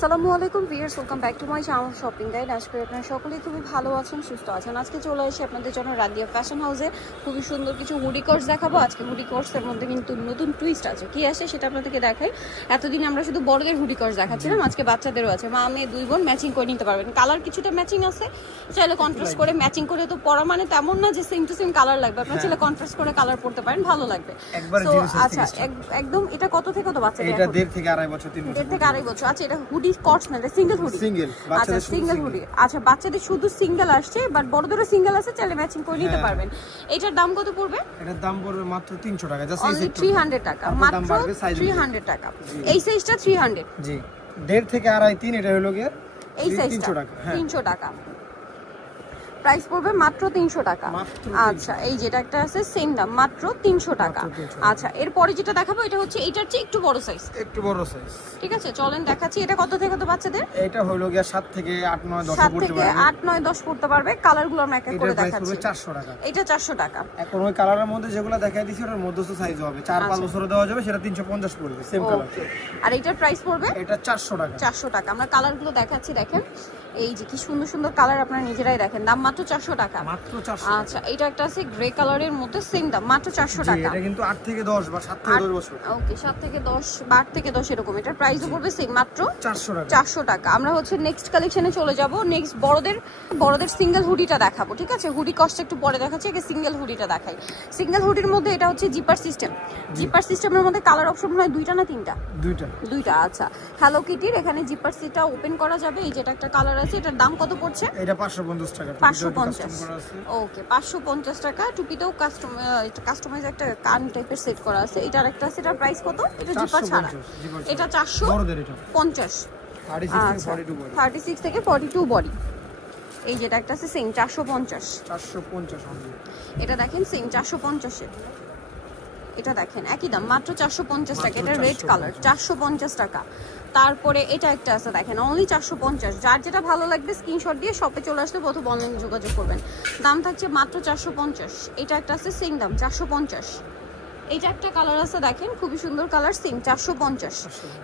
আসসালামু আলাইকুম viewers, welcome back to my channel shopping guide. আজকে আপনারা সকলেই খুবই ভালো আছেন, সুস্থ আছেন। আজকে চলে আসি আপনাদের জন্য রাদিয়া ফ্যাশন হাউসে খুবই সুন্দর কিছু হুডি কোর্স দেখাবো। আজকে হুডি কোর্সের মধ্যে কিন্তু নতুন টুইস্ট আছে, কি আসে সেটা আপনাদেরকে দেখাই। এতদিন আমরা শুধু বড়দের হুডি কোর্স দেখাচ্ছিলাম, আজকে বাচ্চাদেরও আছে। মা মেয়ে দুই বোন ম্যাচিং করে নিতে পারবেন। কালার কিছুটা ম্যাচিং আছে, চাইলে কন্ট্রাস্ট করে ম্যাচিং করে তো পরা মানে তেমন না যে সেম টু সেম কালার লাগবে, আপনারা চাইলে কন্ট্রাস্ট করে কালার পড়তে পারেন, ভালো লাগবে। তো আচ্ছা, একদম এটা কত থেকে কত বাচ্চাদের? এটা 1.5 থেকে 2.5 বছর, 3 বছর, 1.5 থেকে 2.5 বছর। আচ্ছা, এটা হুডি কোর্স না, সিঙ্গেল হুডি? সিঙ্গেল, আচ্ছা সিঙ্গেল হুডি। আচ্ছা, বাচ্চাদের শুধু সিঙ্গেল আসছে, বাট বড়দেরও সিঙ্গেল আছে, চাইলে ম্যাচিং করে নিতে পারবেন। এটার দাম কত পড়বে? এটার দাম পড়বে মাত্র 300 টাকা, জাস্ট অনলি 300 টাকা, মাত্র 300 টাকা। এই সাইজটা 300। জি, 1.5 থেকে 2.5 3, এটা হলো কি এই সাইজটা 300 টাকা। 300 টাকা প্রাইস পড়বে, মাত্র 300 টাকা। আচ্ছা, এই যেটা একটা আছে সেম দাম, মাত্র 300 টাকা। আচ্ছা, এরপরে যেটা দেখাবো এটা হচ্ছে এটার চেয়ে একটু বড় সাইজ, একটু বড় সাইজ। ঠিক আছে, চলেন দেখাচ্ছি। এটা কত থেকে কত বাচ্চাদের? এটা হলো কি 7 থেকে 8 9 10 7 পড়তে থেকে পারবে, 8 9 10 পড়তে পারবে। কালারগুলো আমরা এক এক করে দেখাচ্ছি। এটা 400 টাকা। এটা 400 টাকা। এখন ওই কালারের মধ্যে যেগুলো দেখাই দিছি ওটার মধ্যস্থ সাইজ হবে, 4-5 বছরে দেওয়া যাবে, সেটা 350 পড়বে, সেম কালার। আর এটার প্রাইস পড়বে এটা 400 টাকা। 400 টাকা। আমরা কালারগুলো দেখাচ্ছি, দেখেন এই যে কি সুন্দর সুন্দর কালার, আপনারা নিজেরাই দেখেন। দাম মাত্র 400 টাকা, মাত্র 400। আচ্ছা, এটা একটা আছে গ্রে কালারের মধ্যে, সেম দাম, মাত্র 400 টাকা। এটা কিন্তু 8 থেকে 10 বা 7 থেকে 10 বছর। ওকে, 7 থেকে 10 বা 8 থেকে 10 এরকম। এটার প্রাইসও পড়বে সেম, মাত্র 400 টাকা। 400 টাকা। আমরা হচ্ছে নেক্সট কালেকশনে চলে যাব। নেক্সট বড়দের সিঙ্গেল হুডিটা দেখাবো, ঠিক আছে? হুডি কস্ট একটু পরে দেখাচ্ছি, আগে সিঙ্গেল হুডিটা দেখাই। সিঙ্গেল হুডির মধ্যে এটা হচ্ছে জিপার সিস্টেম। জিপার সিস্টেমের মধ্যে কালার অপশন হয় দুইটা না তিনটা? দুইটা। আচ্ছা, হ্যালো কিটির এখানে জিপার সিটা ওপেন করা যাবে। এই যেটা একটা কালার আছে, এটার দাম কত পড়ছে? এটা 550 টাকা। 550। ওকে, 550 টাকা। টুপিতেও কাস্টমাইজ একটা কান টাইপের সেট করা আছে। এটা আরেকটা আছে, এটার প্রাইস কত? এটা জিপার ছাড়া, এটা 450। 36 থেকে 42 বডি। এই যেটা একটা আছে সেম 450। এটা দেখেন সেম 450 এর। এটা দেখেন একই দাম, মাত্র 450 টাকা। এটা রেড কালার, 450 টাকা। তারপরে এটা একটা আছে দেখেন, অনলি 450। যার যেটা ভালো লাগবে স্ক্রিনশট দিয়ে শপে চলে আসলে অথবা অনলাইনে যোগাযোগ করবেন। দাম থাকছে মাত্র 450। এটা একটা আছে সেম দাম 450। এইটা একটা কালার আছে দেখেন, খুবই সুন্দর কালার, সেম 450।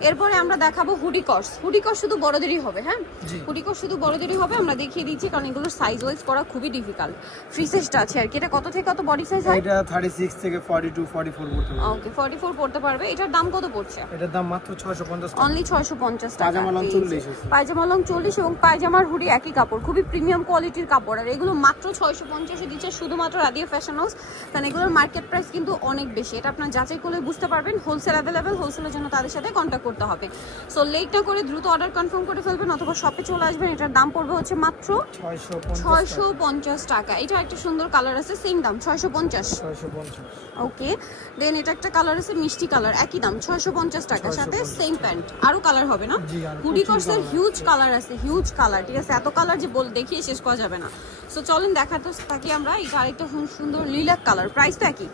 এরপরে আমরা দেখাবো হুডি কর্স। হুডি কর্স শুধু বড়দেরই হবে, হ্যাঁ হুডি কর্স শুধু বড়দেরই হবে। আমরা দেখিয়ে দিচ্ছি কারণ এগুলোর সাইজ ওয়াইজ করা খুবই ডিফিকাল্ট। ফ্রি সাইজটা আছে আর কি। এটা কত থেকে কত বডি সাইজ হয়? এটা 36 থেকে 42 44 পড়তে পারবে। ওকে, 44 পড়তে পারবে। এটার দাম কত পড়ছে? এটার দাম মাত্র 650 টাকা, অনলি 650 টাকা। পায়জামা লং 40 আছে। পায়জামা লং 40 এবং পায়জামার হুডি একই কাপড়, খুবই প্রিমিয়াম কোয়ালিটির কাপড়। আর এগুলো মাত্র 650 এ দিচ্ছে শুধুমাত্র রাদিয়া ফ্যাশন হাউস। কারণ এগুলোর মার্কেট প্রাইস কিন্তু অনেক বেশি, এটা আপনার যাচাই করলে বুঝতে পারবেন। হোলসেল অ্যাভেলেবেল, হোলসেলের জন্য তাদের সাথে কন্ট্যাক্ট করতে হবে। সো লেটটা করে দ্রুত অর্ডার কনফার্ম করে ফেলবেন অথবা শপে চলে আসবেন। এটার দাম পড়বে হচ্ছে মাত্র 650 টাকা। এটা একটা সুন্দর কালার আছে, সেম দাম 650। ওকে, দেন এটা একটা কালার আছে মিষ্টি কালার, একই দাম 650 টাকা, সাথে সেম প্যান্ট। আরো কালার হবে না? হুডি কোর্সের হিউজ কালার আছে, হিউজ কালার, ঠিক আছে? এত কালার যে দেখিয়ে শেষ করা যাবে না। সো চলেন দেখাতে থাকি আমরা। এটা আরেকটা সুন্দর লিলাক কালার, প্রাইস তো একই,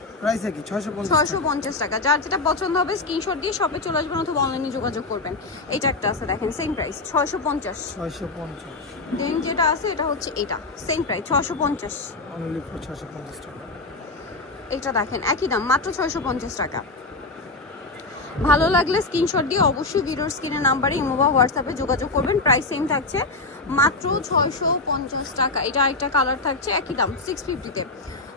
650 টাকা। যার যেটা পছন্দ হবে স্ক্রিনশট দিয়ে শপে চলে আসবেন অথবা অনলাইনে যোগাযোগ করবেন। এটা একটা আছে দেখেন, সেম প্রাইস 650। দেন যেটা আছে এটা হচ্ছে এটা, সেম প্রাইস 650। টাকা। এটা দেখেন একই দাম, মাত্র 650 টাকা। ভালো লাগলে স্ক্রিনশট দিয়ে অবশ্যই ভিডিওর স্ক্রিনের নাম্বারে ইমো বা হোয়াটসঅ্যাপে যোগাযোগ করবেন। প্রাইস সেম থাকছে, মাত্র 650 টাকা। এটা একটা কালার থাকছে একই দাম 650 তে।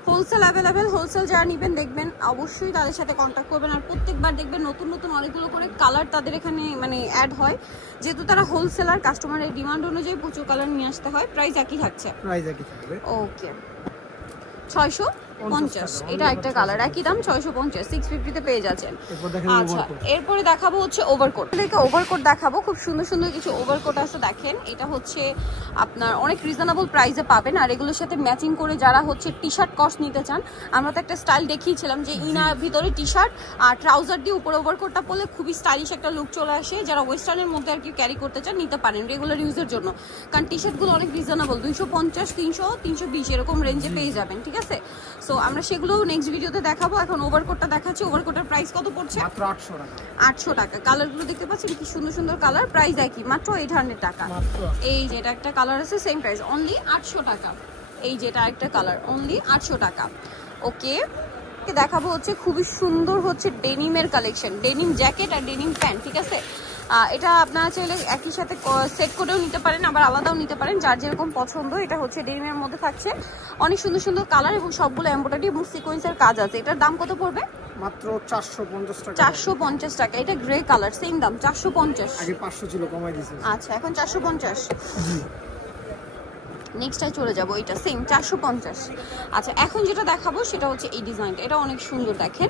হোলসেল অ্যাভেলেবেল, হোলসেল যারা নেবেন দেখবেন অবশ্যই তাদের সাথে কন্ট্যাক্ট করবেন। আর প্রত্যেকবার দেখবেন নতুন নতুন অনেকগুলো করে কালার তাদের এখানে মানে অ্যাড হয়, যেহেতু তারা হোলসেলার, কাস্টমারের ডিমান্ড অনুযায়ী প্রচুর কালার নিয়ে আসতে হয়। প্রাইস একই থাকছে, ওকে 650। এটা একটা কালার, একই দাম 650, 650 তে পেয়ে যাচ্ছেন। আচ্ছা, এরপরে দেখাবো হচ্ছে ওভারকোট। ওভারকোট দেখাবো, খুব সুন্দর সুন্দর কিছু ওভারকোট আছে দেখেন। এটা হচ্ছে আপনার অনেক রিজনেবল প্রাইসে পাবেন। আর এগুলোর সাথে ম্যাচিং করে যারা হচ্ছে টি শার্ট কস্ট নিতে চান, আমরা তো একটা স্টাইল দেখিয়েছিলাম যে ইনার ভিতরে টি শার্ট আর ট্রাউজার দিয়ে উপরে ওভারকোটটা পরলে খুবই স্টাইলিশ একটা লুক চলে আসে। যারা ওয়েস্টার্নের মধ্যে আর কি ক্যারি করতে চান নিতে পারেন রেগুলার ইউজের জন্য, কারণ টি শার্টগুলো অনেক রিজনেবল, 250, 300, 320 এরকম রেঞ্জে পেয়ে যাবেন, ঠিক আছে? সো আমরা সেগুলো নেক্সট ভিডিওতে দেখাবো। এখন ওভারকোটটা দেখাচ্ছি। ওভারকোটের প্রাইস কত পড়ছে? মাত্র 800 টাকা। 800 টাকা। কালারগুলো দেখতে পাচ্ছেন কি সুন্দর সুন্দর কালার, প্রাইস একই, মাত্র 800 টাকা। এই যেটা একটা কালার আছে সেম প্রাইস, অনলি 800 টাকা। এই যেটা একটা কালার, অনলি 800 টাকা। ওকে, দেখাবো হচ্ছে খুবই সুন্দর হচ্ছে ডেনিমের কালেকশন, ডেনিম জ্যাকেট আর ডেনিম প্যান্ট, ঠিক আছে? এটা আপনারা চাইলে একই সাথে সেট করেও নিতে পারেন, আবার আলাদাও নিতে পারেন, যার যেরকম পছন্দ। এটা হচ্ছে ডেনিমের মধ্যে থাকছে, অনেক সুন্দর সুন্দর কালার এবং সবগুলো এমব্রয়ডারি এবং সিকোয়েন্সের কাজ আছে। এটার দাম কত পড়বে? মাত্র 450 টাকা। 450 টাকা। এটা গ্রে কালার, সেম দাম 450। আগে 500 ছিল, কমাই দিয়েছে। আচ্ছা, এখন 450। নেক্সটটাই চলে যাবো, এটা সেম 450। আচ্ছা, এখন যেটা দেখাবো সেটা হচ্ছে এই ডিজাইনটা, এটা অনেক সুন্দর দেখেন।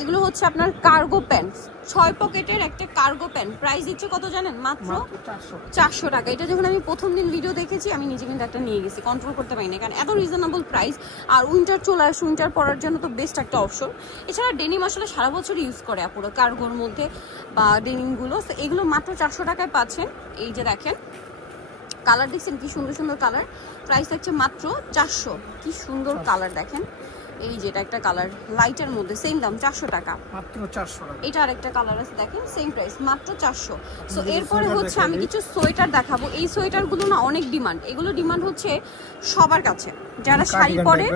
এগুলো হচ্ছে আপনার কার্গো প্যান্ট, 6 পকেটের একটা কার্গো প্যান্ট। প্রাইস দিচ্ছে কত জানেন? মাত্র 400 টাকা। এটা যখন আমি প্রথম দিন ভিডিও দেখেছি, আমি নিজে কিন্তু একটা নিয়ে গেছি, কন্ট্রোল করতে পারিনি, কারণ এত রিজনেবল প্রাইস। আর উইন্টার চলে আসে, উইন্টার পরার জন্য তো বেস্ট একটা অপশন। এছাড়া ডেনিম আসলে সারা বছর ইউজ করে পুরো কার্গোর মধ্যে বা ডেনিমগুলো, এগুলো মাত্র 400 টাকায় পাচ্ছেন। এই যে দেখেন কালার দেখছেন কি সুন্দর সুন্দর কালার, প্রাইস হচ্ছে মাত্র 400। কি সুন্দর কালার দেখেন, এই যেটা একটা কালার লাইটের মধ্যে, সেম দাম 400 টাকা, মাত্র 400 টাকা। এটা আরেকটা কালার আছে দেখেন, সেম প্রাইস মাত্র 400। সো এরপরে হচ্ছে আমি কিছু সোয়েটার দেখাবো। এই সোয়েটারগুলো না অনেক ডিমান্ড, এগুলো ডিমান্ড হচ্ছে সবার কাছে। যারা শাড়ি পরে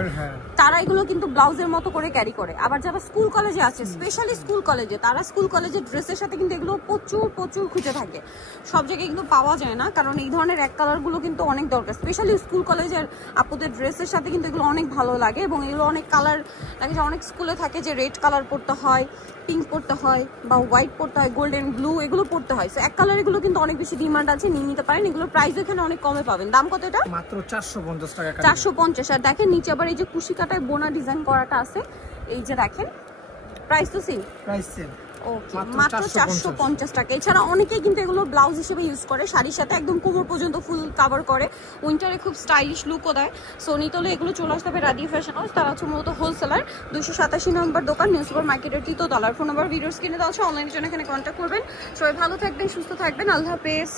তারা এগুলো কিন্তু ব্লাউজের মতো করে ক্যারি করে, আবার যারা স্কুল কলেজে আছে, স্পেশালি স্কুল কলেজে, তারা স্কুল কলেজের ড্রেসের সাথে কিন্তু এগুলো প্রচুর প্রচুর খুঁজে থাকে। সব জায়গায় কিন্তু পাওয়া যায় না, কারণ এই ধরনের এক কালারগুলো কিন্তু অনেক দরকার, স্পেশালি স্কুল কলেজের আপুদের ড্রেসের সাথে কিন্তু এগুলো অনেক ভালো লাগে। এবং এগুলো অনেক কালার লাগে, যে অনেক স্কুলে থাকে যে রেড কালার পরতে হয়, পিঙ্ক পরতে হয়, বা হোয়াইট পরতে হয়, গোল্ডেন ব্লু এগুলো পরতে হয়। সো এক কালার এগুলো কিন্তু অনেক বেশি ডিমান্ড আছে, নিয়ে নিতে পারেন। এগুলোর প্রাইস এখানে অনেক কমে পাবেন। দাম কত এটা? মাত্র 450 টাকা। 450। আর দেখেন নিচে আবার এই যে কুশি কাটায় বোনা ডিজাইন করাটা আছে, এই যে দেখেন, প্রাইস তো সেম, প্রাইস সেম। ওকে, মাত্র 450 টাকা। এছাড়া অনেকেই কিন্তু এগুলো ব্লাউজ হিসেবে ইউজ করে, শাড়ির সাথে একদম কোমর পর্যন্ত ফুল কভার করে, উইন্টারে খুব স্টাইলিশ লুকও দেয়। সো নিতে হলে এগুলো চলে আসতে হবে রাদিয়া ফ্যাশন হাউস। তারা হচ্ছে মূলত হোলসেলার, 287 নম্বর দোকান, নিউ সুপার মার্কেটের 3য় তলার। ফোন নাম্বার ভিডিওস কিনে দেওয়া আছে, অনলাইনের জন্য এখানে কন্ট্যাক্ট করবেন। সবাই ভালো থাকবেন, সুস্থ থাকবেন, আল্লাহ হাফেজ।